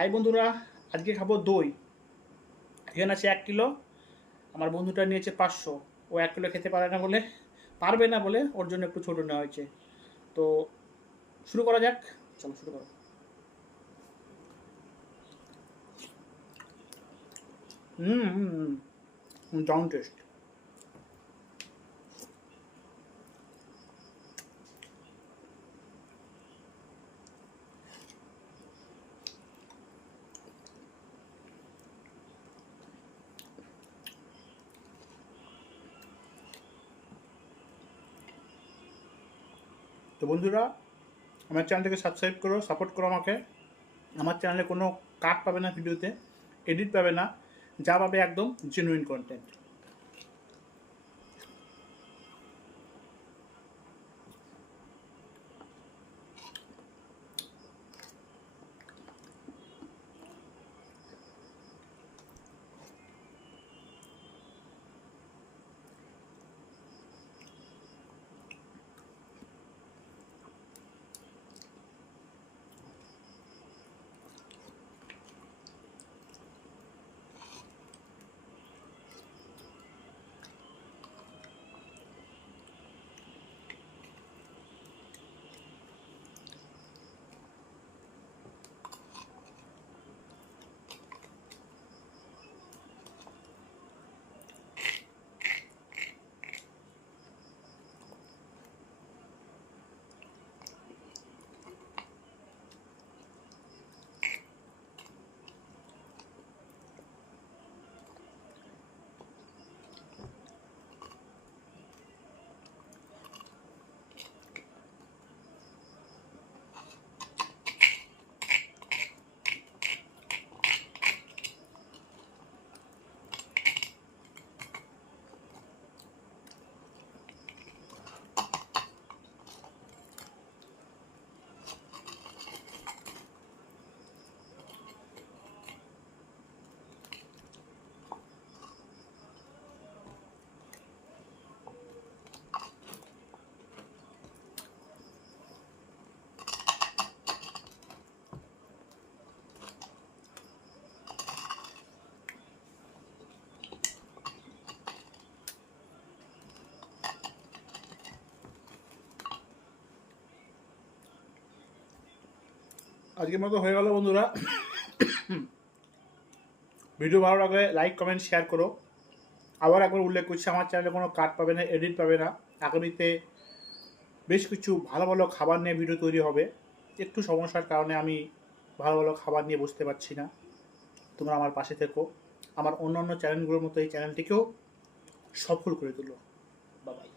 High বন্ধুরা, আজকে খাবো দই। এখানে আছে 1 কিলো। আমার বন্ধুটা নিয়েছে 500। ও 1 কিলো খেতে পারবে না বলে ওর জন্য একটু ছোট নেওয়া হয়েছে। তো শুরু করা যাক। চলো শুরু করো। হুম হুম দারুণ টেস্ট। তো বন্ধুরা, আমার চ্যানেলটাকে সাবস্ক্রাইব করো, সাপোর্ট করো আমাকে। আমার চ্যানেলে কোনো কাট পাবে না, ভিডিওতে এডিট পাবে না, যা পাবে একদম জেনুইন কন্টেন্ট। আজকের মতো হয়ে গেল বন্ধুরা। ভিডিও ভালো লাগলে লাইক কমেন্ট শেয়ার করো। আবার একবার উল্লেখ করছি, আমার চ্যানেলে কোনো কাট পাবে না, এডিট পাবে না। আগামীতে বেশ কিছু ভালো ভালো খাবার নিয়ে ভিডিও তৈরি হবে। একটু সমস্যার কারণে আমি ভালো ভালো খাবার নিয়ে বসতে পারছি না। তোমরা আমার পাশে থেকো, আমার অন্য অন্য চ্যানেলগুলোর মতো এই চ্যানেলটিকেও সফল করে তুলো। Bye bye.